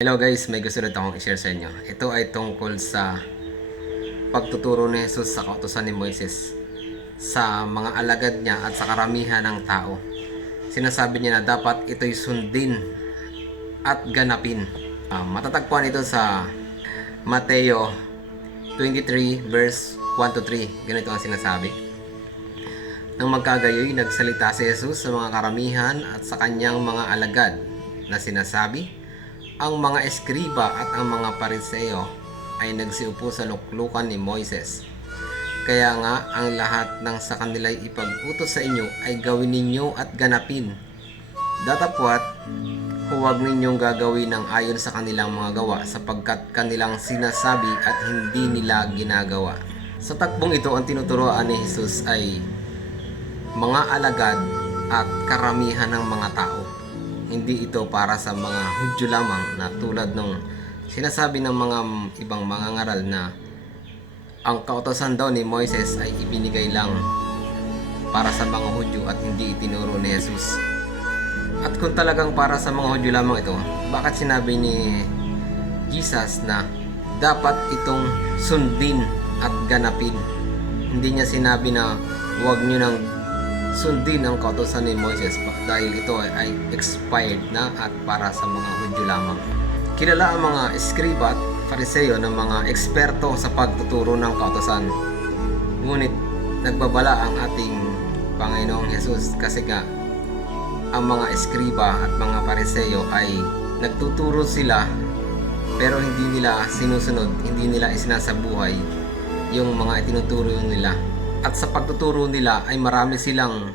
Hello guys, may gusto rin akong i-share sa inyo. Ito ay tungkol sa pagtuturo ni Jesus sa kautusan ni Moises sa mga alagad niya at sa karamihan ng tao. Sinasabi niya na dapat ito'y sundin at ganapin. Matatagpuan ito sa Mateo 23 verse 1 to 3. Ganito ang sinasabi. Nang magkagayoy, nagsalita si Jesus sa mga karamihan at sa kanyang mga alagad na sinasabi, ang mga eskriba at ang mga pariseo ay nagsiupo sa luklukan ni Moises. Kaya nga ang lahat ng sa kanila'y ipag-utos sa inyo ay gawin ninyo at ganapin. Datapwat, huwag ninyong gagawin ng ayon sa kanilang mga gawa sapagkat kanilang sinasabi at hindi nila ginagawa. Sa takbong ito, ang tinuturoan ni Jesus ay mga alagad at karamihan ng mga tao. Hindi ito para sa mga Hudyo lamang na tulad nung sinasabi ng mga ibang mangangaral na ang kautosan daw ni Moises ay ibinigay lang para sa mga Hudyo at hindi itinuro ni Jesus. At kung talagang para sa mga Hudyo lamang ito, bakit sinabi ni Jesus na dapat itong sundin at ganapin? Hindi niya sinabi na huwag nyo nang sundin ang kautosan ni Moises dahil ito ay expired na at para sa mga Hudyo lamang. Kilala ang mga eskriba at fariseo ng mga eksperto sa pagtuturo ng kautosan. Ngunit nagbabala ang ating Panginoong Jesus kasi nga ang mga eskriba at mga fariseo ay nagtuturo sila pero hindi nila sinusunod, hindi nila isinasabuhay yung mga itinuturo nila. At sa pagtuturo nila ay marami silang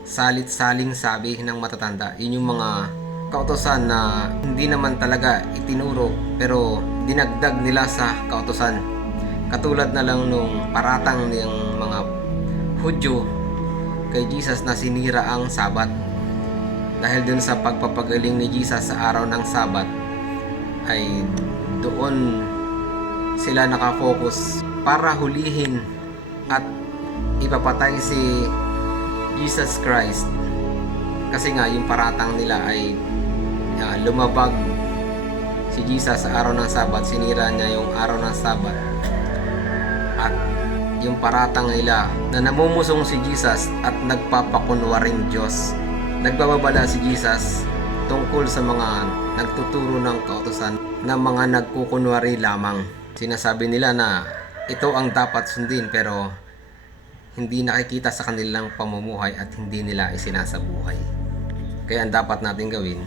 salit-saling sabi ng matatanda. Yun yung mga kautosan na hindi naman talaga itinuro pero dinagdag nila sa kautosan. Katulad na lang nung paratang ng mga Hudyo kay Jesus na sinira ang Sabat. Dahil dun sa pagpapagaling ni Jesus sa araw ng Sabat ay doon sila nakafocus para hulihin at ipapatay si Jesus Christ kasi nga yung paratang nila ay lumabag si Jesus sa araw ng Sabat, sinira niya yung araw ng Sabat at yung paratang nila na namumusong si Jesus at nagpapakunwaring Diyos. Nagbababala si Jesus tungkol sa mga nagtuturo ng kautosan na mga nagkukunwari lamang. Sinasabi nila na ito ang dapat sundin pero hindi nakikita sa kanilang pamumuhay at hindi nila isinasabuhay. Kaya ang dapat natin gawin,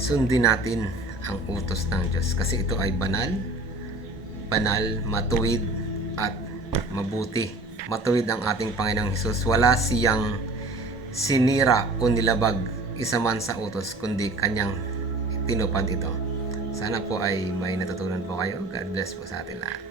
sundin natin ang utos ng Diyos kasi ito ay banal, matuwid at mabuti. Matuwid ang ating Panginoong Hesus. Wala siyang sinira o nilabag isa man sa utos kundi kanyang tinupad ito. Sana po ay may natutunan po kayo. God bless po sa atin lahat.